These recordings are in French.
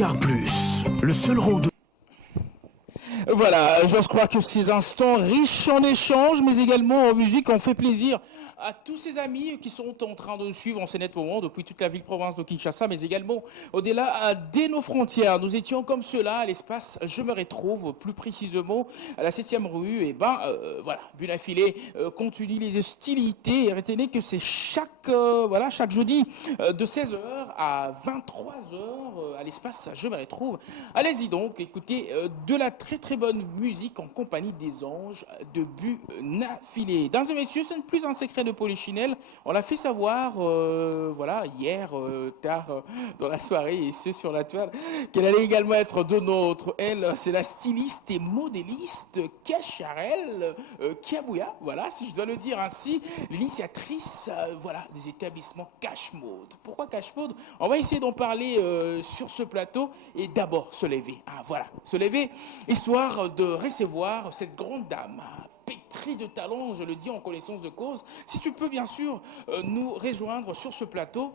Alter Plus, le seul rendez-vous. Voilà, j'ose croire que ces instants riches en échanges, mais également en musique, ont fait plaisir à tous ces amis qui sont en train de nous suivre en ces nets moments depuis toute la ville-province de Kinshasa, mais également au-delà dès nos frontières. Nous étions comme cela à l'espace Je me retrouve, plus précisément à la 7e rue. Et voilà, Bunafilé continue les hostilités. Et retenez que c'est chaque jeudi de 16h à 23h à l'espace Je me retrouve. Allez-y donc, écoutez de la très très bonne musique en compagnie des anges de Bunafilé. Dames et messieurs, ce n'est plus un secret de Polichinelle. On l'a fait savoir hier tard dans la soirée, et ce sur la toile, qu'elle allait également être de nôtre. Elle, c'est la styliste et modéliste Kacharel Kiabouya, voilà, si je dois le dire ainsi, l'initiatrice des établissements Cash Mode. Pourquoi Cash Mode? On va essayer d'en parler sur ce plateau, et d'abord se lever. Se lever, histoire de recevoir cette grande dame pétrie de talent, je le dis en connaissance de cause. Si tu peux bien sûr nous rejoindre sur ce plateau,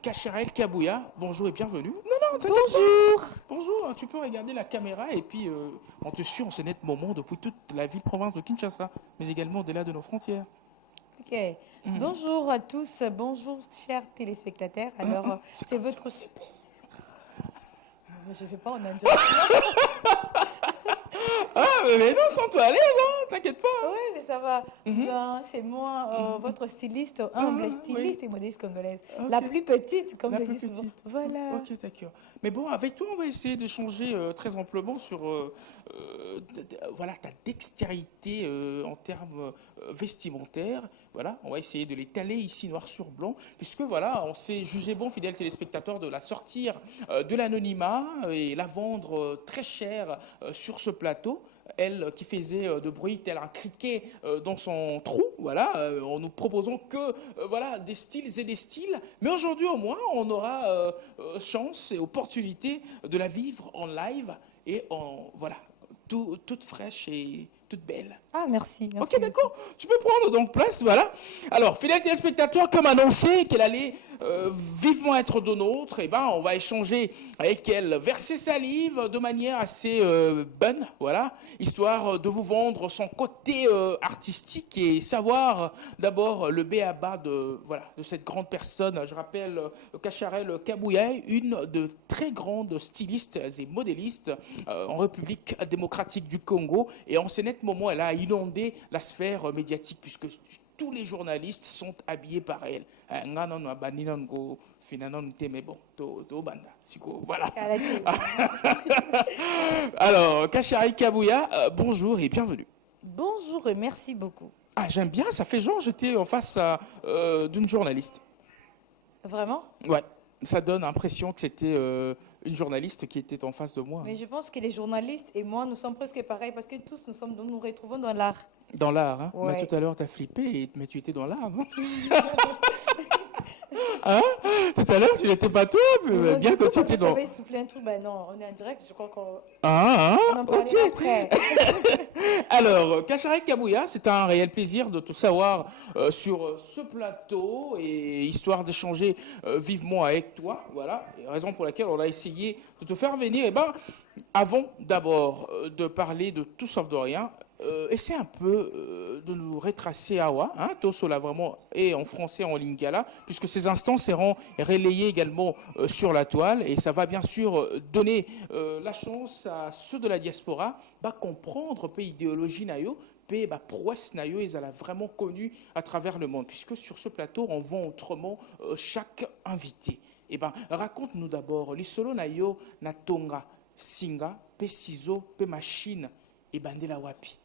Kacharel Kiabouya, bonjour et bienvenue. Non, bonjour. Bonjour, tu peux regarder la caméra et puis on te suit en ce net moment depuis toute la ville-province de Kinshasa, mais également au-delà de nos frontières. Ok. Bonjour à tous, bonjour chers téléspectateurs. Alors, c'est votre... Je ne fais pas en indirect. Mais non, sens-toi à l'aise, hein, t'inquiète pas. Oui, mais ça va. Ben, c'est moi, votre styliste, humble styliste et modéliste congolaise. Okay. La plus petite, comme je dis souvent. Voilà. Ok, d'accord. Mais bon, avec toi, on va essayer d'échanger très amplement sur ta dextérité en termes vestimentaires. Voilà, on va essayer de l'étaler ici noir sur blanc, puisque on s'est jugé bon, fidèles téléspectateurs, de la sortir de l'anonymat et la vendre très cher sur ce plateau. Elle qui faisait de bruit tel un criquet dans son trou, en nous proposant que des styles et des styles. Mais aujourd'hui au moins, on aura chance et opportunité de la vivre en live et toute fraîche et toute belle. Ah, merci. Ok, d'accord. Tu peux prendre donc place, voilà. Alors, fidèles téléspectateurs, comme annoncé qu'elle allait vivement être de nôtre, on va échanger avec elle, verser salive de manière assez bonne, histoire de vous vendre son côté artistique et savoir d'abord le b.a.-ba de cette grande personne. Je rappelle Kacharel Kiabouya, une de très grandes stylistes et modélistes en République démocratique du Congo, et en ce net moment, elle a inondé la sphère médiatique puisque tous les journalistes sont habillés par elle. Voilà. Alors, Kacharel Kiabouya, bonjour et bienvenue. Bonjour et merci beaucoup. Ah, j'aime bien, ça fait genre j'étais en face d'une journaliste. Vraiment? Ouais, ça donne l'impression que c'était une journaliste qui était en face de moi. Mais je pense que les journalistes et moi, nous sommes presque pareils parce que tous nous retrouvons dans l'art. Dans l'art, hein? Ouais. Mais tout à l'heure, tu as flippé, mais tu étais dans l'art, non? Hein? Tout à l'heure, tu n'étais pas toi, bien que tu étais dans... Tu avais soufflé un truc, non, on est en direct, je crois qu'on on en parlera après. Alors, Kacharel Kiabouya, c'est un réel plaisir de te savoir sur ce plateau, et histoire d'échanger vivement avec toi, et raison pour laquelle on a essayé de te faire venir. Avant d'abord de parler de tout sauf de rien, essaie un peu de nous retracer Awa, Tosola vraiment, et en français en lingala, puisque ces instants seront relayés également sur la toile, et ça va bien sûr donner la chance à ceux de la diaspora comprendre peu idéologie nayo, peu prouesse nayo, ils ont vraiment connu à travers le monde, puisque sur ce plateau on vend autrement chaque invité. Raconte-nous d'abord l'isolo nayo na tonga singa pe ciseaux pe machine et bandela wapi.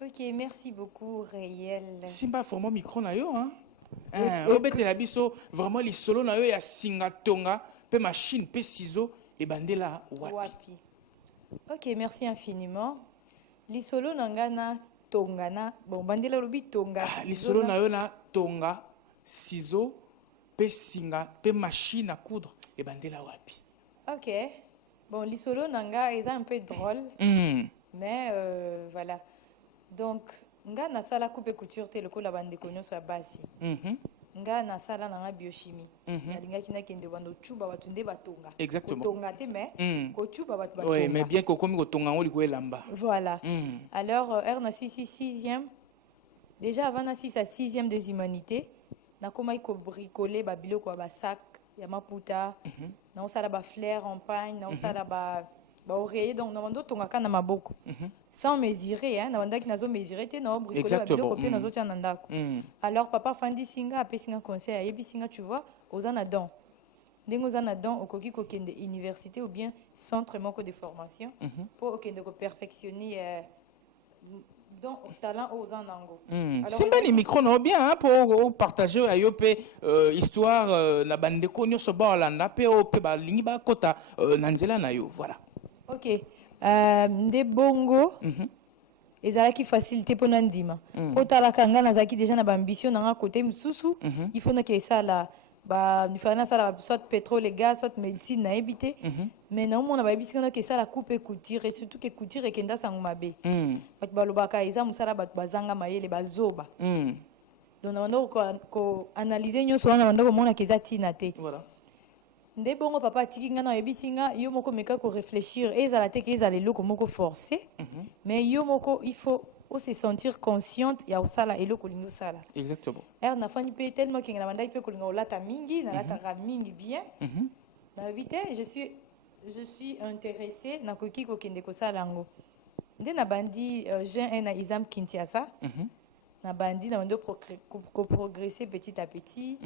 Ok, merci beaucoup, Réel. Simba vraiment micro na yo, hein? Obete la biso vraiment les solo na yo ya singa tonga pe machine pe ciseaux et bandela wapi. Ok, merci infiniment. Les solo nangana tonga na bon bandela lobi tonga. Les solo na yo na tonga ciseaux pe singa pe machine à coudre et bandela wapi. Ok. Bon, les solo nanga est un peu drôle. Mais voilà. Donc, nga na sala coupe couture te le ko la bande konyo so basi. nga na sala na nga biochimie nalingaki nakende bando chuba batu nde batonga Exactement. kotonga te mais kochuba batu batonga. Oui, mais bien kokomi kotonga ngo liko elamba. Voilà. Alors R na 6e déjà avant na 6 à 6e des humanités na koma ko bricoler ba biloko ba sac ya maputa na osala ba fleurs en pagne na osala ba oreiller donc na bando tonga kana maboko sans mesurer hein na banda ki nazo mesurer te na bricoler ba biloko pe nazo tia na ndako. Alors papa fandi singa ape singa conseil ayebi singa tu vois ozana don ndenge ozana don okoki kokende université ou bien centre moko de formation pour okende ko perfectionner donc talent aux anango. Simba ni micro no bien pour partager ayope histoire na bande ko nyoso ba Hollanda pe o pe ba lingi ba kota na nzela na yo voilà. OK. Nde bongo ezalaki facilité pona ndima. Po tala kanga nazaki déjà na ba ambition na côté msusu il faut na ke sala ba nifana sala soit pétrole et gaz soit médecine na habité mais na mona ba bisika na ke sala coupe et couture et surtout que couture et kenda sango mabe bat balobaka eza musala bat bazanga mayele bazoba donc na ndo ko analyser nyonso wana ndo mona ke za tina te Voilà. nde bongo papa atiki nga na yebisinga yo moko meka ko réfléchir ezala te ke ezala eloko moko forcé mais yo moko il faut se sentir consciente ya osala eloko lingo sala. Exactement. Na fani pe tellement que na bandai pe ko lingo lata mingi na lata mingi bien. Na vite je suis intéressée na koki ko kende ko sala ngo. Nde na bandi Jean na Isam Kintiasa. Na bandi na bando progresser petit à petit.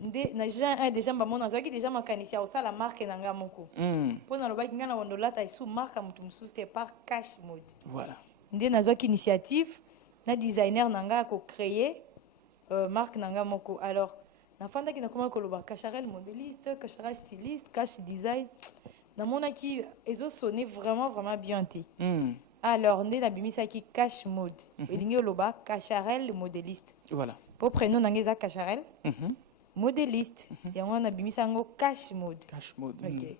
Nde na Jean déjà mbamona zaki déjà makanisi ya osala marque na nga moko. Pona lobaki nga na wondo lata isu marque mutu mususte par cash mode. Voilà. Nde nazwaki initiative na designer nanga ko créer marque nanga moko. Alors nafandaki na koma koloba Kacharel modéliste, Kacharel styliste, Cash design. Na mona ki ezo sonner vraiment bien té. Alors nde na bimisaki Cash mode. Elingi oloba Kacharel modéliste. Voilà. Po prénom nanga eza Kacharel. Modéliste. Yango na bimisa ngo Cash mode. Cash mode. OK.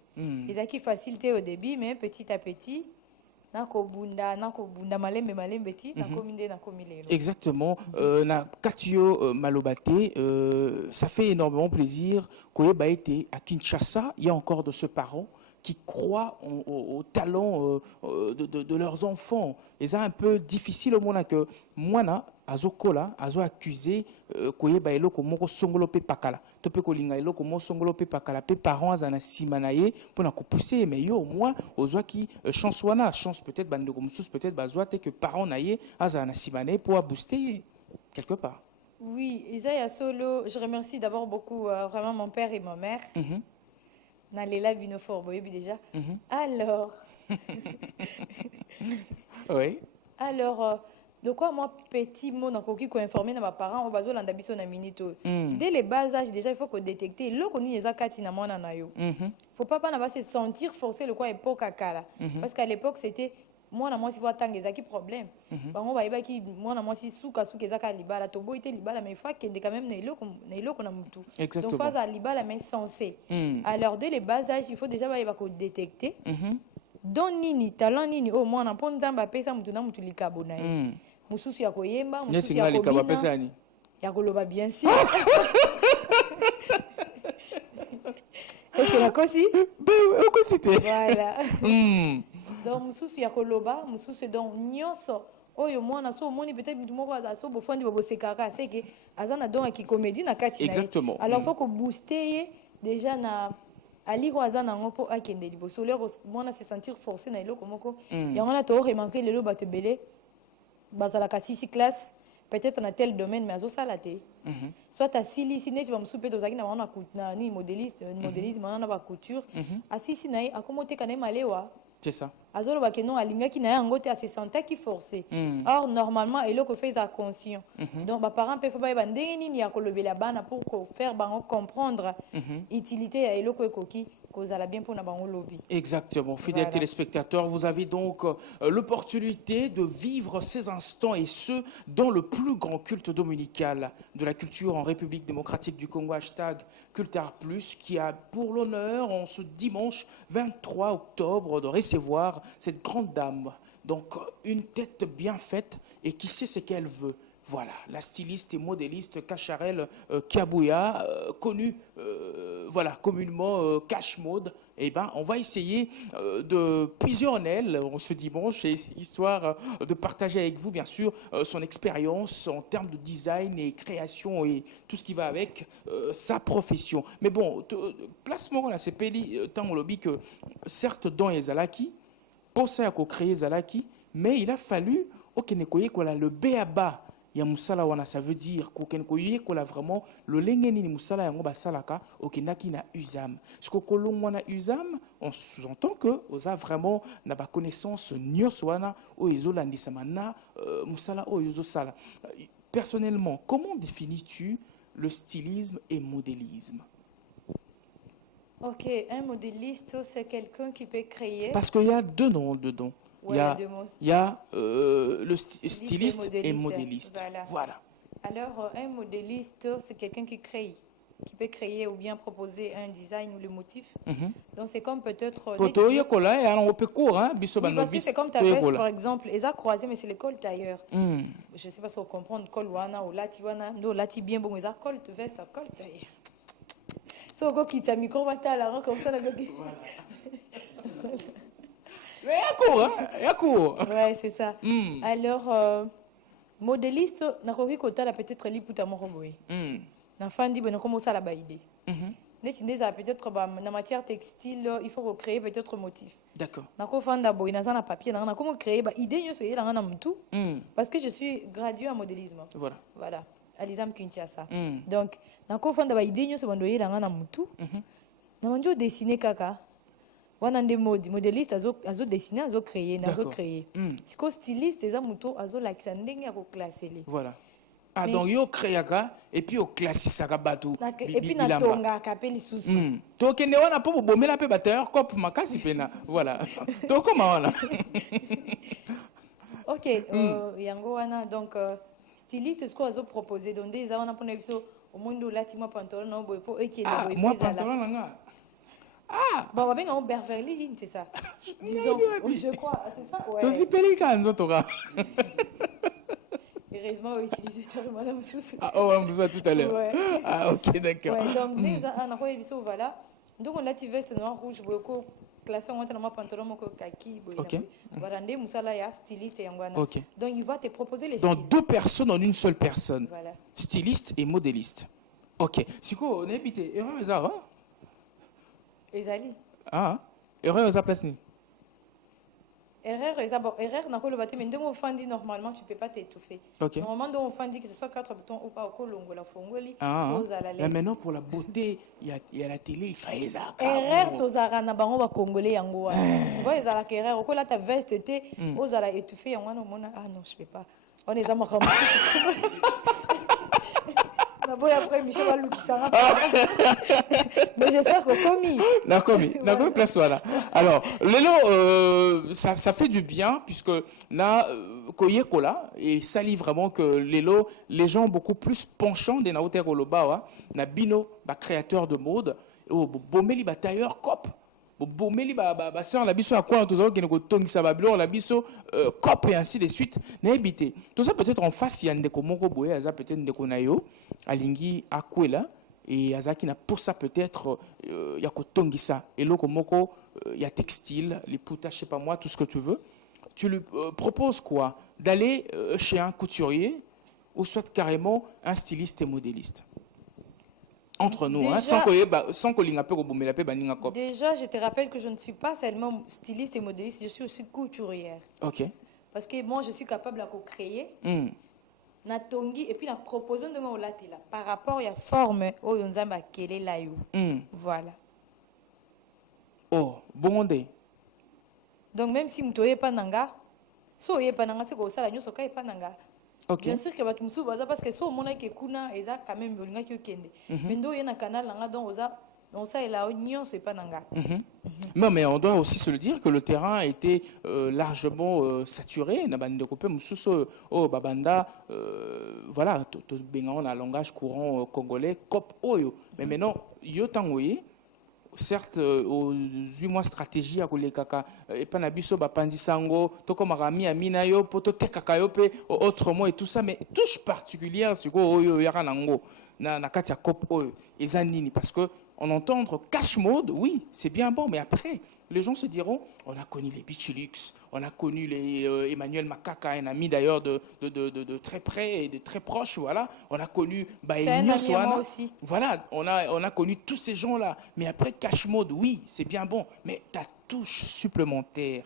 Ezaki facilité au début mais petit à petit nakobunda malembe ti nakominde nakomilelo. Exactement. Na Katio Malobate, ça fait énormément plaisir qu'Oyeba été à Kinshasa. Il y a encore de ce parent qui croient au talent de leurs enfants. Et c'est un peu difficile au moment que moi, azokola, azo accusé koyeba eloko moko songolo pe pakala. To pe kolinga eloko moko songolo pe pakala pe parents azana simanaye pour na pousser mais yo au moins ozwa ki chance wana chance peut-être bande comme sous peut-être bazwa te que parents naye azana simanaye pour booster quelque part. Oui, Isaiah Solo, je remercie d'abord beaucoup vraiment mon père et ma mère. Nalela Binofor boyebi déjà. Alors oui. Alors de quoi moi petit mot na koki ko informer na ba parents o bazo landa biso na minute. Dès les bas âges déjà il faut que détecter loko ni eza kati na mwana na yo. Faut pas na se sentir forcé le quoi époque akala parce qu'à l'époque c'était mwana mwasi voit tanga ezaki problème. Bango ba yebaki mwana mwasi suka ezaka libala to boité libala mais il faut que quand même na iloko na mutu. Donc phase à libala mais sensé. Alors dès les bas âges il faut déjà ba ko détecter. Don nini talent nini o mwana mpo nzamba pesa mutu na mutu likabo na ye. Mususu ya koyemba, mususu ya kobina. Ya koloba bien sûr. Est-ce que la kosi? Voilà. Donc mususu ya koloba, mususu donc nyonso. Oyo mwana so moni peut-être mutu moko aso bofandi bosekaka c'est que azana donc ki comédie na kati na. Exactement. Alors faut que booster déjà na aliro azana ngopo akende liboso lero mwana se sentir forcé na eloko moko. Yango na to remarquer lelo batebele bazala ka 6 classe peut-être dans tel domaine mais azo salate soit à sili sine tu vas me souper dozaki na wana na ni modéliste modélisme na ba couture asisi na akomote kana malewa c'est ça azolo ba kenon alingaki na yango te a se sentait qui forcé or normalement eloko fait ça conscient donc ba parents peuvent ba ndenge nini ya kolobela bana pour faire bango comprendre utilité ya eloko ekoki bien pour lobby. Exactement, fidèles voilà. Téléspectateurs, vous avez donc l'opportunité de vivre ces instants et ce, dans le plus grand culte dominical de la culture en République démocratique du Congo, #Cultart Plus, qui a pour l'honneur, en ce dimanche 23 octobre, de recevoir cette grande dame. Donc, une tête bien faite et qui sait ce qu'elle veut. Voilà, la styliste et modéliste Kacharel Kiabouya, connue voilà, communément Cash Mode. Eh ben, on va essayer de puiser en elle ce dimanche, histoire de partager avec vous, bien sûr, son expérience en termes de design et création et tout ce qui va avec sa profession. Mais bon, placement, là, c'est Peli, tant on lobby que, certes, dans les Zalaki, pour ça, il a créé Zalaki, mais il a fallu, le B.A.B.A. ya musala wana, ça veut dire kokenkoye kola vraiment le lengeni ni musala yango basalaka okenaki na usam ce ko kolongwa na usam on sous-entend que oza vraiment na ba connaissance nyos wana o ezolandisa na musala o sala. Personnellement, comment définis-tu le stylisme et modélisme? Ok, un modéliste, c'est quelqu'un qui peut créer. Parce qu'il y a deux noms dedans. Ouais, il y a le styliste et modéliste. Voilà. Alors, un modéliste, c'est quelqu'un qui crée, qui peut créer ou bien proposer un design ou le motif. Donc, c'est comme peut-être... Oui, parce que c'est comme ta veste, par exemple. Ils ont croisé, mais c'est l'école tailleur. Je ne sais pas si on comprend. Col wana ou lati wana. Non, lati bien bon, ils ont col veste à col tailleur. Si on quitte un micro, on va t'aller comme ça. Mais il y a cours. Ouais, c'est ça. Alors, modéliste, n'a pas vu peut-être li puta moko boy. Na fandi bon comment ça la ba idée. Peut-être en matière textile, il faut créer peut-être motif. D'accord. Na ko fanda boy na na papier na comment créer ba idée nyo soyé na mtu. Parce que je suis graduée en modélisme. Voilà. À l'ISAM Kinshasa. Donc, na ko fanda ba idée nyo so bandoyé na mtu. Na manjo dessiner kaka. Wanande modéliste azo dessiner azo créer si ko styliste eza muto azo lakisa ndenge ya ko classer les. Voilà. Ah mais, donc yo créaka et puis au classisaka batou et puis na tonga kapeli susu to kende wana po bomela pe bateur cop makasi pena voilà to comment voilà. OK yango wana donc styliste ce qu'on azo proposer donc des wana pona biso au monde lati moi pantalon no boy po ekele boy moi pantalon nanga. Ah bon, on va bien en Beverly, c'est ça. Disons, oui, je crois, c'est ça. Ouais. Tu aussi pélican, Zotora. Heureusement, oui, utilisateur madame Soussou. Ah, oh, on vous voit tout à l'heure. Ouais. Ah, ok, d'accord. Ouais, donc, dès qu'on a quoi, voilà. Donc, on a tiré veste noir, rouge, beaucoup. Classé, on a un pantalon, kaki. Ok. Voilà, on a styliste et on Ok. Donc, il va te proposer les donc, deux personnes en une seule personne. Voilà. Styliste et modéliste. Ok. C'est quoi, on est habité. Erreur, ça, hein? Ezali. Ah, erreur à place ni. Erreur, n'a pas le bâtiment, mais donc on dit normalement tu peux pas t'étouffer. Okay. Normalement donc on dit que ce soit 4 boutons ou pas au colongo la fongoli. Mais maintenant pour la beauté, il y a la télé, il faut ça. Erreur tozara na bango ba congolais yango. Tu vois ezala erreur, ko la ta veste te ozala étouffé yango na mona ah non, je peux pas. On est ama comme après Michel va l'oukisara. Mais j'espère qu'on commis. D'accord, place voilà. Alors, Lelo, ça fait du bien puisque là, Koyekola et ça lit vraiment que Lelo, les gens beaucoup plus penchants des Naoter Oloba, na Bino, créateur de mode, au Bomeli tailleur cop. Bomeli sœur la biso à quoi tous autres qui ne tongisa bablo la biso cop et ainsi de suite n'habité tout ça peut-être en face il y a ndeko moko boye aza peut-être ndeko nayo alingi akwela et azaki na pour ça peut-être ya ko tongisa et loko moko il y a textile les poutas je sais pas moi tout ce que tu veux tu lui proposes quoi d'aller chez un couturier ou soit carrément un styliste et modéliste entre nous, déjà, sans que déjà, je te rappelle que je ne suis pas seulement styliste et modéliste, je suis aussi couturière. Ok. Parce que moi, je suis capable de créer, na tongi et puis na proposons de moi par rapport à la forme où on a quelle là voilà. Oh, bon dé. Donc même si mtoye pas nanga, so ye pas nanga c'est ko sala nyoso kai pas nanga. Okay. Bien sûr que tu me parce que si on a que kuna eza quand même bonga qui kende mais ndo yena canal langa donc ça est là union c'est pas nanga. Non mais on doit aussi se le dire que le terrain a été largement saturé na bande coupé mususo oh babanda voilà to benga on a langage courant congolais cop oyo mais maintenant yo tangoye certes aux 8 mois stratégie à kolekaka et pas na biso ba pandisango to comme rami amina yo poto tekaka yo pe autrement et tout ça, mais touche particulière sur oyo yara nango na kati ya cop oyo ezanini parce que on entend cash mode, oui, c'est bien bon, mais après, les gens se diront, on a connu les Bichulux, on a connu les Emmanuel Makaka, un ami d'ailleurs de très près et de très proche, voilà. On a connu Baïnio Soana aussi. Voilà, on a connu tous ces gens-là. Mais après, cash mode, oui, c'est bien bon, mais ta touche supplémentaire,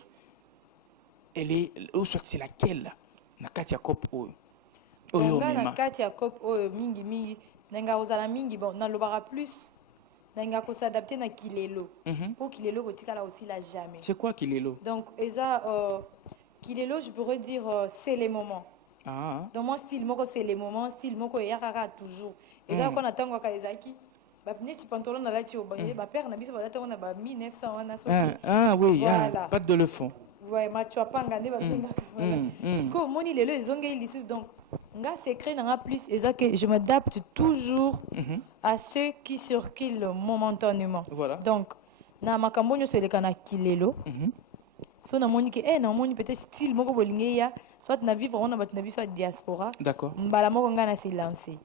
elle est, ou soit c'est laquelle, na Katia Kop Oyo na Katia Kop Oyo mingi, nenga ozala mingi, bon, na lobara plus. Nenga ko s'adapter na kilelo. Pour kilelo kotika aussi la jamais. C'est quoi kilelo? Donc eza kilelo, je pourrais dire c'est les moments. Dans mon style moko c'est les moments, style moko yakaka toujours. Eza ko na tango ka ezaki ba petit pantalon na la ti o ba père na biso ba tango na ba 1900 wana so. Oui, voilà. Pas de le fond. Ouais, ma tu pas ngande ba pinga. Voilà. Siko moni lelo ezonga ilisus donc nga secret n'a plus que je m'adapte toujours à ceux qui circulent momentanément. Voilà. Donc na makambo nyo seleka na kilelo. So na moni que na moni peut-être style moko bolinge ya soit na vivre on na biso diaspora. D'accord. Mbala moko nga na se lancer.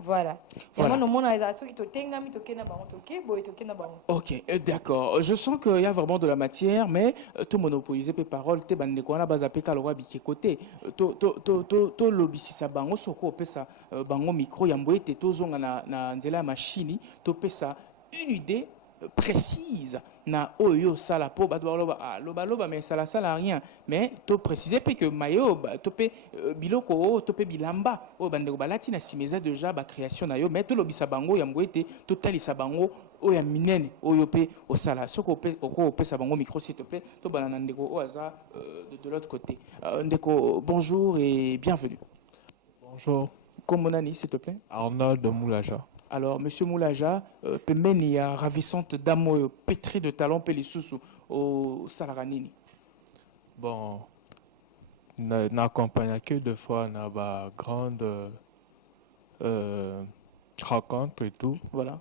Voilà. Voilà. Mon mona eza so ki to tenga mi to kena bango to ke boy to kena bango. OK, d'accord. Je sens qu'il y a vraiment de la matière, mais tout monopoliser pe parole te bande ko na baza pe ka lwa biki côté to lobisi sa bango soko pesa bango micro ya mboye te to zonga na nzela ya machine to pesa une idée précise na oyo sala po ba loba mais ça la rien, mais to préciser que mayo to pe biloko to pe bilamba o bande ko balati na simeza déjà ba création na yo, mais to lobisa bango ya mboye te to talisa bango oya minene oyo pe o sala soko pe oko pesa bango micro s'il te plaît to banana ndeko o aza de l'autre côté. Ndeko, bonjour et bienvenue. Bonjour. Comment nani s'il te plaît? Arnold Moulaja. Alors, Monsieur Moulaja, Pemeni a ravissante dame pétrie de talent Pélissousou au Salaranini. Bon, n'accompagne que deux fois dans la grande rencontre et tout. Voilà.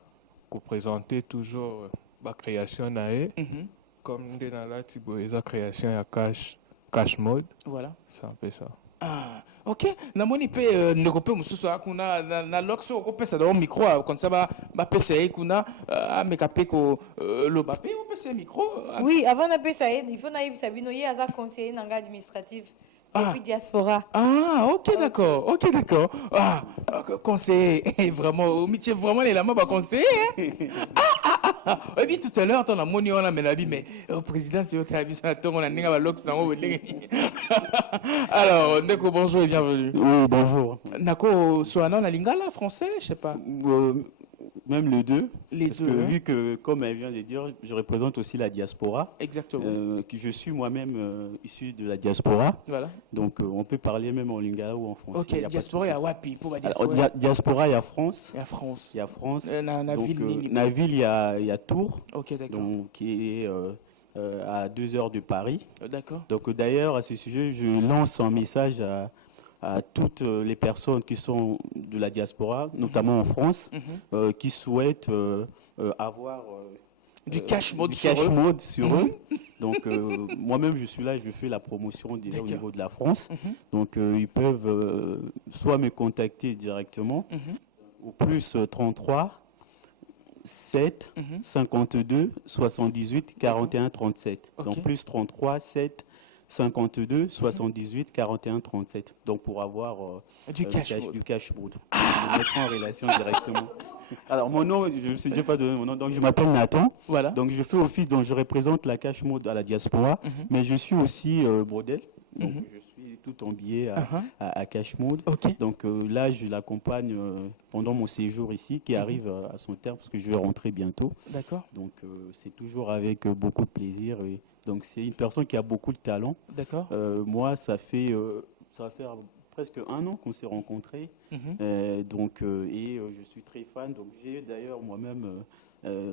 Pour présenter toujours la création nae. Comme dans la Tiboïsa création à cash mode. Voilà. C'est un peu ça. Ah, ok. Namoni pe negope mususu akuna na loxo ko pesa do micro comme ça ba pesa kuna amekape ko lo bape o pesa micro. Oui, avant de pesa il faut na yebisa bino ye aza conseiller nanga administratif depuis diaspora. Ah, ok, d'accord. OK, d'accord. Ah, conseiller vraiment métier vraiment les lama ba conseiller. Et puis tout à l'heure on a moni on a menabi mais au président c'est votre avis ça on a ninga ba lox na o. Alors, Ndeko, bonjour et bienvenue. Oui, bonjour. Nako, Soana, on a lingala, français, je sais pas. Même les deux. Les parce deux. Que, vu que, comme elle vient de dire, je représente aussi la diaspora. Exactement. Que je suis moi-même issu de la diaspora. Voilà. Donc, on peut parler même en lingala ou en français. Ok, diaspora, il y a Wapi pour la diaspora. Alors, diaspora, il y a France. Il y a France. Il y a France. Na donc, ville, la ville, il y a Tours. Ok, d'accord. Donc, qui est à 2 heures de Paris. D'accord. Donc, d'ailleurs, à ce sujet, je lance un message à toutes les personnes qui sont de la diaspora, notamment en France, qui souhaitent avoir du cash mode sur eux. Donc, moi-même, je suis là, je fais la promotion au niveau de la France. Donc, ils peuvent soit me contacter directement au plus 33 7 52 78 41 37. Donc, plus 33 7 52 78 41 37. Donc pour avoir du cash mode. Je me mettrai en relation directement. Alors mon nom, je ne me suis déjà pas donné mon nom, donc je m'appelle Nathan. Voilà. Donc je fais office, donc je représente la cash mode à la diaspora, mais je suis aussi Brodel. Donc je suis tout en billet à cash mode. Okay. Donc là je l'accompagne pendant mon séjour ici qui arrive à son terme parce que je vais rentrer bientôt. D'accord. Donc c'est toujours avec beaucoup de plaisir. Donc c'est une personne qui a beaucoup de talent. D'accord. Moi ça va faire presque 1 an qu'on s'est rencontrés. Donc je suis très fan. Donc j'ai d'ailleurs moi-même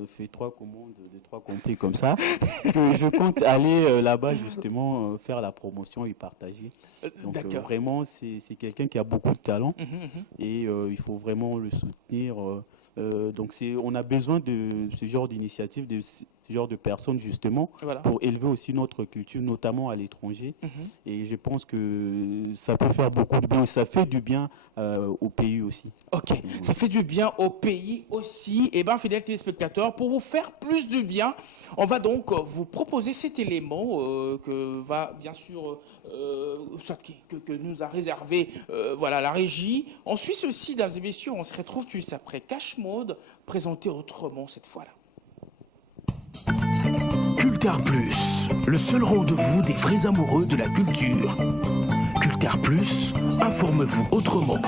fait 3 commandes de 3 complets comme ça que je compte aller là-bas justement faire la promotion et partager. Donc vraiment c'est quelqu'un qui a beaucoup de talent et il faut vraiment le soutenir Donc on a besoin de ce genre d'initiative, de ce genre de personnes justement, Voilà. pour élever aussi notre culture, notamment à l'étranger. Et je pense que ça peut faire beaucoup de bien, ça fait du bien au pays aussi. Ok, ça fait du bien au pays aussi. Et bien, fidèles téléspectateurs, pour vous faire plus de bien, on va donc vous proposer cet élément que va bien sûr, que nous a réservé voilà, la régie. En Suisse aussi, mesdames et messieurs, on se retrouve juste après Cash Mode, présenté autrement cette fois-là. Cultar Plus, le seul rendez-vous des vrais amoureux de la culture. Cultar Plus, informe-vous autrement.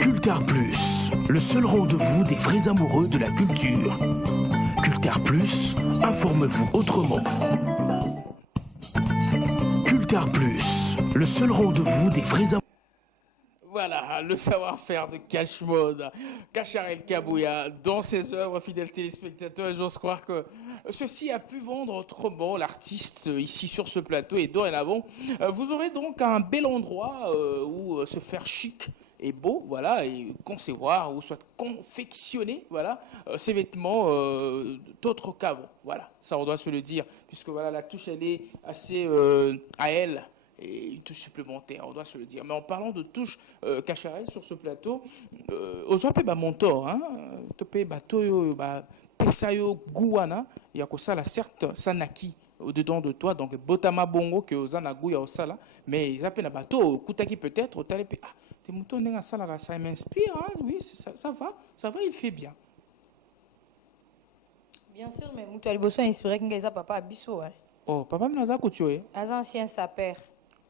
Cultar Plus, le seul rendez-vous des vrais amoureux de la culture. Cultar Plus, informe-vous autrement. Cultar Plus, le seul rendez-vous des vrais amoureux. Voilà, le savoir-faire de Cash Mode, Kacharel Kabouya, dans ses œuvres, fidèles téléspectateurs, et j'ose croire que ceci a pu vendre autrement l'artiste ici sur ce plateau, et dorénavant, vous aurez donc un bel endroit où se faire chic et beau, voilà, et concevoir, ou soit confectionner, voilà, ces vêtements d'autres qu'avant, voilà, ça on doit se le dire, puisque voilà, la touche elle est assez à elle, et une touche supplémentaire, on doit se le dire. Mais en parlant de touche cacharelle sur ce plateau, aux appels montor, hein, topé bateau, pesayo gouana, il y a que ça, la certes, ça naquit au-dedans de toi, donc botama bongo que aux anagou ya osala, mais ils appellent un bateau, koutaki peut-être, ah, tes moutons n'enga ça, ça m'inspire, hein, oui, ça va, il fait bien. Bien sûr, mais Moutou Aliboso a inspiré que papa Abisso. Hein. Oh, papa m'a couturé. Az ancien sapeur.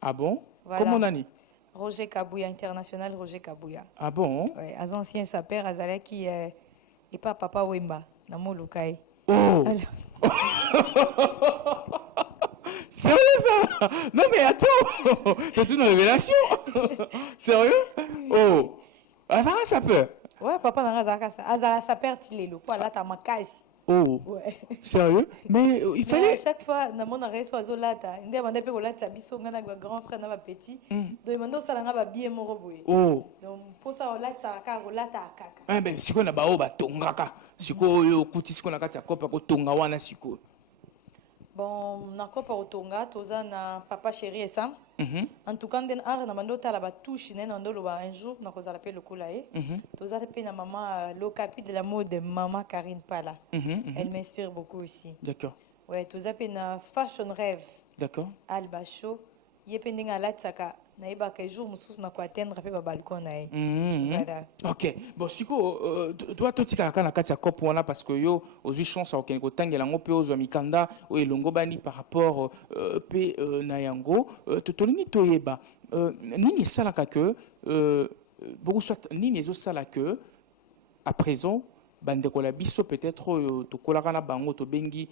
Ah bon? Voilà. Comment on a dit? Roger Kabouya, international Roger Kabouya. Ah bon? Oui, az ancien sapeur, Azalé qui est pas papa Wemba, Namo Lukai. Oh! Sérieux ça? Non mais attends! C'est une révélation! Sérieux? Oh! Azara sapeur? Ouais, papa n'a pas ça. Azala sapeur, Tilelo. Quoi, là, t'as ma caisse. Oh! Ouais. Sérieux? Mais il fallait. Mais à chaque fois, dans mon arrêt, soit Zolata, il demande pour la tabisso, on a un grand frère, on a petit. Donc, il demande ça, on a bien mon robot. Oh! Donc, pour ça, on a ça, on a kaka. Ah ben, si on a ba tongaka. Si on a kuti, si on a kati akopa ko tonga wana siko. Bon, na kopa otonga, toza na papa chéri et Sam. En tout cas, den ar na mando tala ba touche né na ndolo ba un jour na koza l'appel le kolae. Toza pe na maman l'ocapi de la mode de maman Karine Pala. Elle m'inspire beaucoup aussi. D'accord. Ouais, toza pe na fashion rêve. D'accord. Alba show. Yepe ndinga latsaka na iba ka jour mususu na ko atteindre pe ba balcon na ye. Voilà. Ok. Bon, siko toi totika kana kati ya kopo wana parce que yo ozwi chance au kengo tangela ngo pe ozwa mikanda o elongo bani par rapport pe na yango totolingi toyeba nini salaka que beaucoup soit nini ezo sala que à présent bandeko la biso peut-être tokolaka na bango tobengi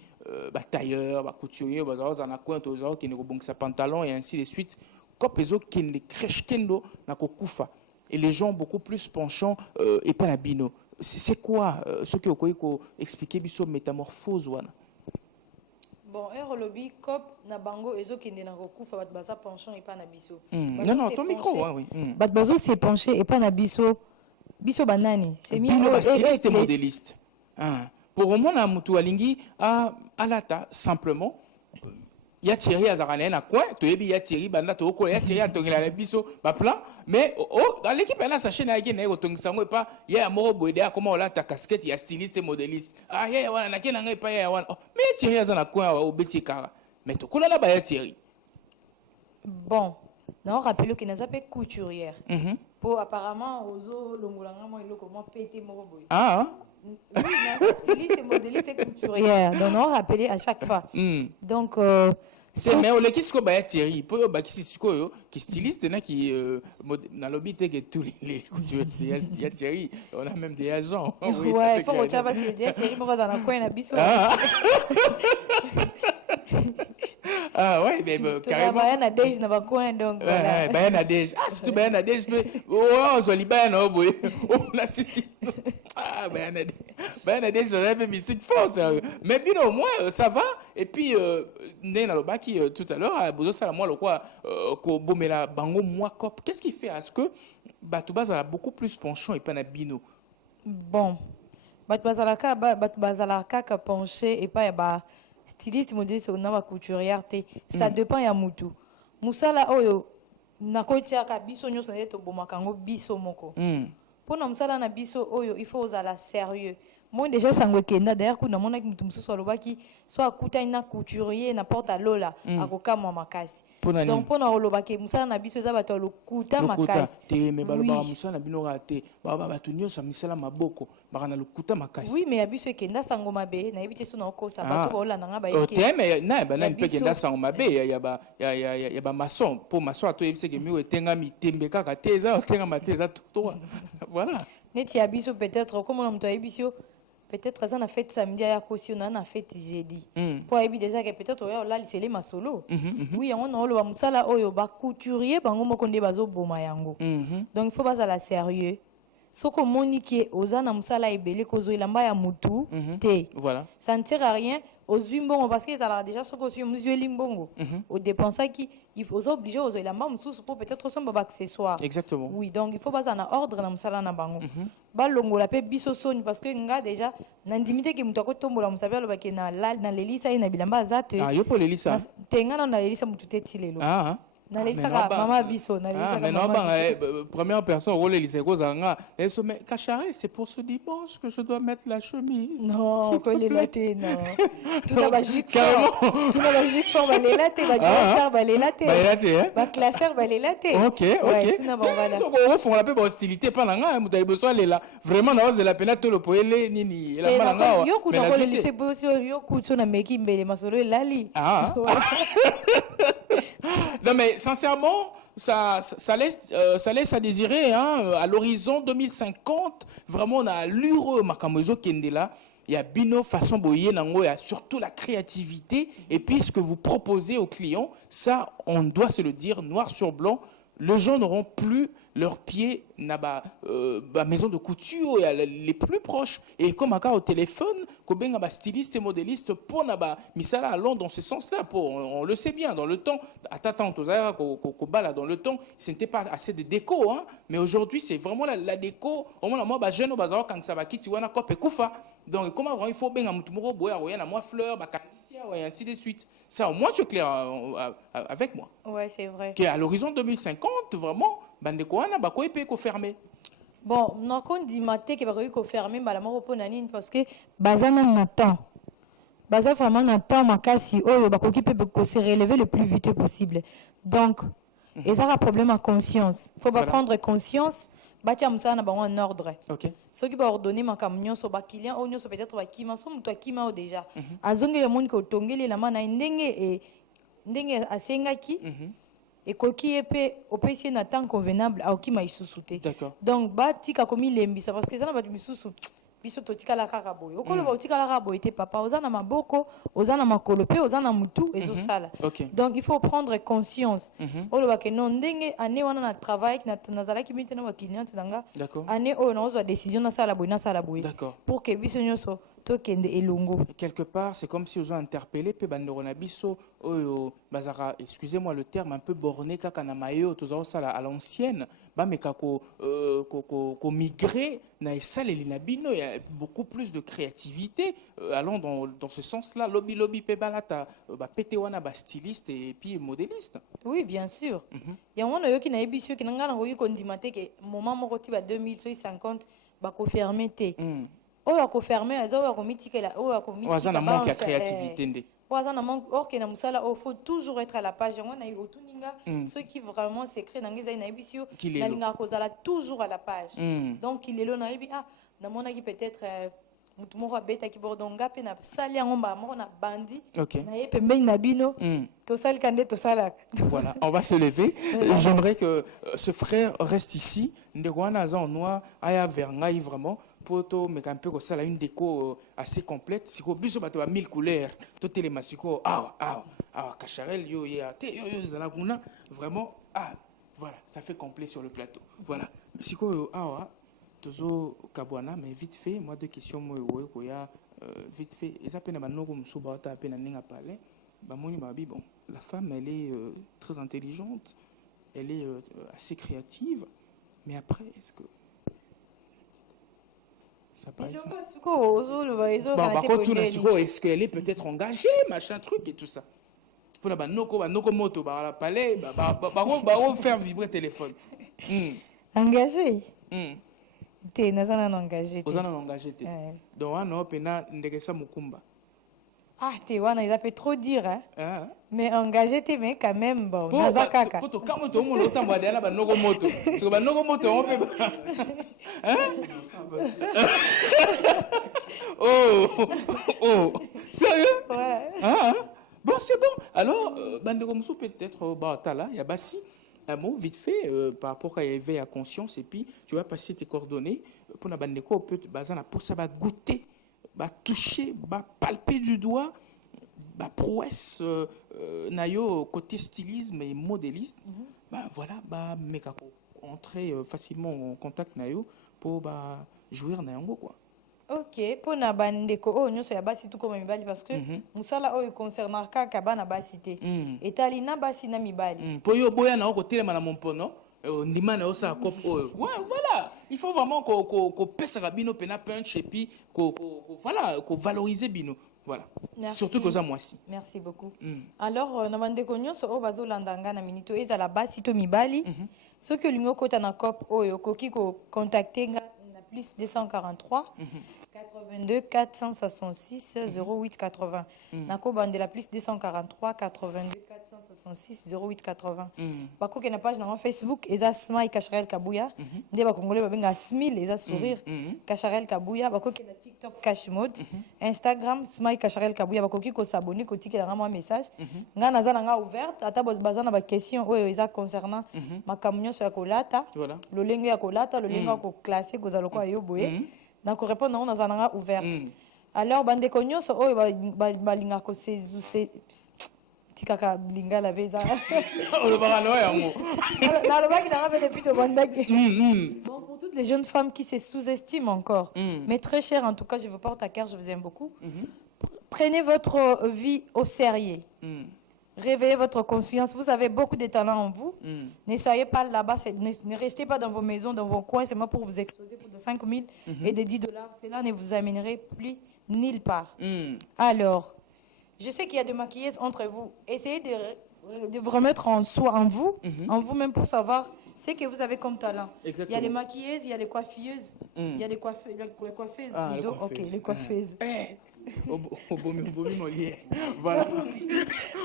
batailleur bacouturier bazaza na coin tozaza kende kobongisa pantalon et ainsi de suite kop ezo kende crèche kendo na kokufa et les gens beaucoup plus penchants et pas na bino c'est quoi ce que okoyi ko expliquer biso métamorphose wana. Bon, lobby cop na bango ezo kende na kokufa bat baza penchant et pas na biso. Non ton micro oui. Bat bazo s'est penché et pas na biso. Biso banani, c'est mieux. Bino styliste et modéliste. Pour au moins na mutu alingi à lata simplement. Ya Thierry azarane na coin, to yebi ya Thierry banda to ko ya Thierry antongela la biso ba plan, mais dans l'équipe na sachet na yeke na otongisa ngo pas ya moro boide comment on la ta casquette ya styliste et modéliste. Ah ya wana na kena ngai pa ya wana. Mais Thierry azana coin au beti kara. Mais to kula na ba ya Thierry. Bon, non rappelez que naza pe couturière. Pour apparemment ozo longolanga mo iloko mo pété moro boide. Ah oui, naza styliste et modéliste et couturière. Donc on rappelez à chaque fois. Donc mais on qui ce ba Thierry pour ba qui siko qui styliste na qui na lobby que tous les couturiers c'est ya Thierry on a même des agents. Oui, ouais, faut que tu vas c'est Thierry mo za na coin na biso. Ah ouais mais carrément bayana dej na ba coin donc voilà. Bayana dej surtout bayana dej oh zo li bayana boy on a ceci. Ah bayana dej on avait musique force mais bien au moins ça va et puis né na lobaki tout à l'heure bozo sala moi le quoi ko bomela bango moi cop qu'est-ce qui fait à ce que batubaza a beaucoup plus penchant et pas na bino. Bon batubaza ka penché et pas ba styliste modéliste ou na couturière ça dépend ya mutu musala oyo nakotia ka biso nyonso na to bomaka ngo biso moko pona musala na biso oyo il faut osala sérieux moi déjà sango kenda d'ailleurs kuna mona ki mutu mususu alobaki soit akuta na couturier na porta lola akoka mwa makasi donc pona olobaki musala na biso za bato lokuta makasi te me baloba musala na bino raté baba bato nyonso misala maboko bakana lokuta makasi oui mais ya biso kenda sango mabe na yebite so na okosa bato bola nanga ba yeke te mais na ba na mpe kenda sango mabe ya ba maçon pour maçon to yebise ke miwe tenga mitembe kaka te za tenga mateza to voilà neti ya biso peut-être comme on mto yebisio peut-être ça na fête samedi ya kosi on a fête jeudi pour ebi déjà que peut-être là c'est les masolo oui on a lo ba musala oyo ba couturier bango moko nde bazo boma yango donc il faut pas la sérieux soko monique ozana musala ebele kozo ilamba ya mutu te voilà ça ne sert à rien aux zimbongo parce que ça déjà soko sur monsieur limbongo au dépenser qui il faut obliger aux ilamba mususu pour peut-être son baba accessoire exactement oui donc il faut pas en ordre na musala na bango balongola pe biso soni parce que nga déjà na ndimité ke mutu akotombola musabya lo bakena na lelisa ina bilamba azate ah yo pour lelisa tenga na lelisa mutu te tilelo nalekisaka mama biso mais nalekisaka non, mama première personne, rôle lycée Kozanga. Mais Kacharé, c'est pour ce dimanche que je dois mettre la chemise. non ko lela te non tout ça va gic fort tout ça va gic fort ba lela te ba star ba lela te ba classeur ba lela te OK. tout na ba voilà So ko fond la pe hostilité pa nanga mu dali besoin lela. Vraiment na oze la pena to le poele nini la malanga. yo ku na ko le lycée bosi yo ku tsona meki mbele masolo elali Non mais sincèrement, ça laisse à désirer. Hein. À l'horizon 2050, vraiment on a l'ure makamozo kendela. Il y a bino façon boyer nango, il y a surtout la créativité et puis ce que vous proposez aux clients, ça on doit se le dire noir sur blanc. Les gens n'auront plus leurs pieds na maison de couture les plus proches. Et comme à au téléphone, comme un styliste et modéliste pour naba misala allant dans ce sens-là. On le sait bien dans le temps. Attends, dans le temps, ce n'était pas assez de déco, hein. Mais aujourd'hui c'est vraiment la déco. Au moins moi jeune au bazar quand ça va quitter wana kope kufa. Donc comment il faut bien un mutumuro boya na moi fleur et ainsi de suite. Ça au moins c'est clair avec moi. ouais c'est vrai Qu'à l'horizon 2050 vraiment bandeko wana bakoyi pe ko fermer. bon nakon di maté ke bakoyi ko fermer mbala moko pona nini parce que bazana na temps baza vraiment na temps makasi oyo bakoki pe ko se relever le plus vite possible donc et ça a problème à conscience faut pas prendre conscience batia musana bango en ordre. OK. Ceux qui va ordonner makam nyonso ba client o nyonso peut-être ba kima so muto akima o déjà azonge le monde ko tongeli la mana ndenge asengaki et koki epé opesi na temps convenable a okima isusu te. D'accord. Donc ba tika komi lembisa parce que ça na ba misusu biso totika la kaka boy okolo ba otika la kaka boy te papa ozana maboko ozana makolo pe ozana mutu ezo sala. OK. Donc il faut prendre conscience olo ba ke non ndenge ane wana na travail na zalaki mitena ba client nanga D'accord. ane o na ozo décision na sala boy D'accord. pour que biso nyonso tokende elongo. Quelque part, c'est comme si vous avez interpellé pe bandorona biso oyo bazara, excusez-moi le terme un peu borné kaka na mayo tozo sala à l'ancienne, ba meka ko migrer na esaleli na bino, il y a beaucoup plus de créativité allons dans ce sens-là, lobby pe balata ba pété wana ba styliste et puis modéliste. Oui, bien sûr. Il y a un moment qui n'a ébissé qui n'a pas eu qu'on dit que moment moko ti ba 2050 ba ko fermer té. Oh ya ko fermer azo ya ko mitike la oh ya ko mitike. Wazana manque de créativité ndé. Wazana manque or que na musala oh faut toujours être à la page. On a eu otuninga ceux qui vraiment s'écrit na ngeza na ébissé na linga ko zala toujours à la page. Donc il est là na ébi na mona qui peut-être mutu moko abeta ki bordonga pe na sali yango mba moko na bandi na ye pembeni na bino to sali kande to sala. Voilà, on va se lever. J'aimerais que ce frère reste ici. Ndegwana en noir aya vers ngai vraiment poto mais un peu comme ça là une déco assez complète. Si ko biso bato ba 1000 couleurs, to telema siko kacharel yo ya te yo zala kuna vraiment voilà, ça fait complet sur le plateau. Voilà. Siko tozo kabwana mais vite fait moi deux questions moi ko ya vite fait et ça peine banoko musuba ta peine ninga parler ba moni ba bon la femme elle est très intelligente, elle est assez créative mais après est-ce que ça paraît est-ce qu'elle est peut-être engagée machin truc et tout ça pour la banoko moto ba palais ba faire vibrer téléphone engagé te nazana engagé te ozana engagé te donc wana pena ndekesa mukumba te wana ils appellent trop dire hein mais engagé te mais quand même bon nazakaka poto kamo to mo lota mbade ala banoko moto parce ba noko moto on peut hein oh sérieux ouais bon c'est bon alors bandeko musu peut-être tala ya basi un mot vite fait par rapport à éveil à conscience et puis tu vas passer tes coordonnées pour na bandeko peut bazana pour ça va goûter va toucher va palper du doigt va prouesse nayo côté stylisme et modéliste voilà meka entrer facilement en contact nayo pour jouir na yango quoi. OK pour na bandeko o nyonso ya basi tout comme mibali parce que musala o concernant kaka bana basi te etali na basi na mibali po yo boya na ko telema na mompono ndima na osa cop voilà il faut vraiment ko pesa bino pena punch et puis voilà ko valoriser bino Voilà. Merci. Surtout que ça, moi aussi. Merci beaucoup. Alors, na bandeko nyonso oyo bazolandanga na minito ezala basi to mibali soki olingi okota na COP oyo okoki kocontacte nga na plus 243 82 466 08 80 nakobandela plus 243 82 466 08 80 bakoki na page na Facebook eza Smile Cacharel Kabuya nde bakongole babenga Smile eza sourire Cacharel Kabuya bakoki na TikTok Cash Mode Instagram Smile Cacharel Kabuya bakoki ko s'abonner ko tikela nga message nga naza na nga ouverte ata baza na ba question oyo eza concernant makambo nyonso ya kolata lolenge ya kolata lolenge ya ko classer kozala ko ayo boye na ko répondre na naza na nga ouverte alors bandeko nyonso oyo balinga ko sezuse tikaka lingala veza olobaka no yango nalobaki na nga depuis to bandaki bon pour toutes les jeunes femmes qui se sous-estiment encore mais très chères en tout cas je vous porte à cœur je vous aime beaucoup prenez votre vie au sérieux réveillez votre conscience vous avez beaucoup de talent en vous ne soyez pas là-bas ne restez pas dans vos maisons dans vos coins seulement pour vous exposer pour de 5 000 et de 10 $, cela ne vous amènerait plus nulle part alors je sais qu'il y a des maquilleuses entre vous. Essayez de vous remettre en soi, en vous-même pour savoir ce que vous avez comme talent. Exactement. Il y a les maquilleuses, il y a les coiffeuses, il y a les coiffeuses. Ok, les coiffeuses. Obomi Molière. Voilà.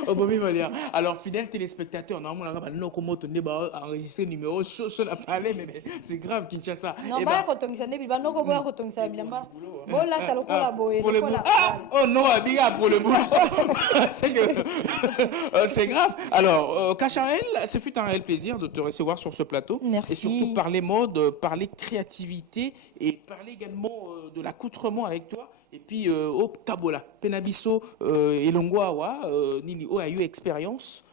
Obomi Molière. Alors, fidèles téléspectateurs, normalement, on a Nokomoto enregistré numéro sur la palais, mais c'est grave, Kinshasa. Non, pas quand on s'en est, pas non, comment on s'en est bien bas. Bon, là, t'as le coup là, boy. Pour le boulot. Oh non, Abiga, pour le boulot. C'est grave. Alors, Cacharel, ce fut un réel plaisir de te recevoir sur ce plateau. Merci. Et surtout parler mode, parler créativité et parler également de l'accoutrement avec toi. Et puis au Kabola, Penabiso elongwa nini o ayo expérience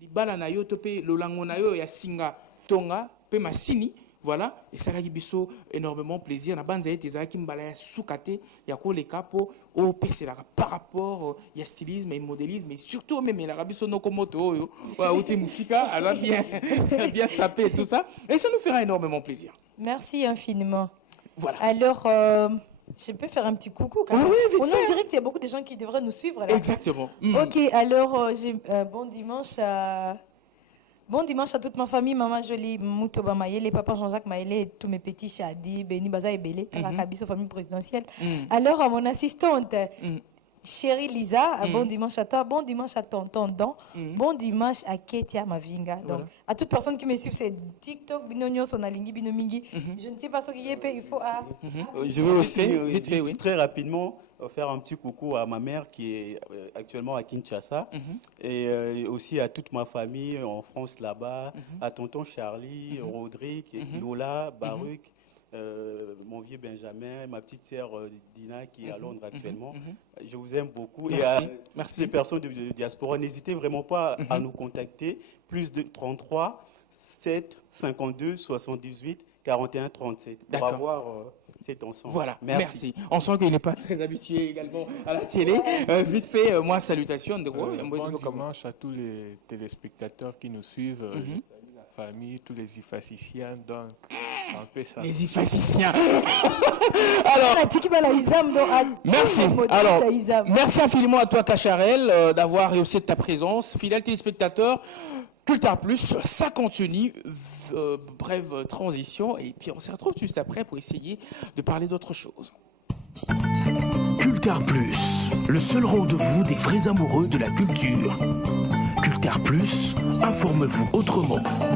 libala na yo topé lolango na yo ya singa tonga pe masini voilà et ça lagi biso énormément plaisir na banza ete za kimbala ya sukate ya ko le capo au pesela par rapport ya stylisme et modélisme et surtout même la biso nokomoto yo wa uti musika alors bien sapé tout ça et ça nous fera énormément plaisir. Merci infiniment. Voilà. Alors je peux faire un petit coucou quand même. Oui, vite fait. On dirait qu'il y a beaucoup de gens qui devraient nous suivre là. Exactement. Ok, alors bon dimanche à toute ma famille, maman Jolie, Moutoba Mayele, papa Jean-Jacques Mayele et tous mes petits Chadi, Beni Baza et Belé, Kabiso famille présidentielle. Alors à mon assistante chérie Lisa, bon dimanche à toi, bon dimanche à tonton Don, bon dimanche à Ketia Mavinga. Donc, voilà. À toute personne qui me suit, c'est TikTok, Binonyo, Sonalingi, Binomingi. Je ne sais pas ce qu'il y a, il faut. Je veux aussi, vite fait, très rapidement, faire un petit coucou à ma mère qui est actuellement à Kinshasa et aussi à toute ma famille en France là-bas, à tonton Charlie, Rodrigue, Lola, Baruch. Mon vieux Benjamin, ma petite sœur Dina qui est à Londres actuellement. Je vous aime beaucoup. Merci. Et à toutes les personnes de diaspora, n'hésitez vraiment pas à nous contacter. Plus de 33 7 52 78 41 37 pour avoir cet ensemble. Voilà, merci. On sent qu'il n'est pas très habitué également à la télé. Vite fait, moi, salutations. Bon dimanche à tous les téléspectateurs qui nous suivent. Famille, tous les Ifaciciens, donc c'est un peu ça. Les Ifaciciens. Alors, merci. Alors, merci infiniment à toi, Cacharel, d'avoir rehaussé de ta présence. Fidèle téléspectateur, Culture Plus, ça continue. Brève transition. Et puis, on se retrouve juste après pour essayer de parler d'autre chose. Culture Plus, le seul rendez-vous des vrais amoureux de la culture. Culture Plus, informe-vous autrement.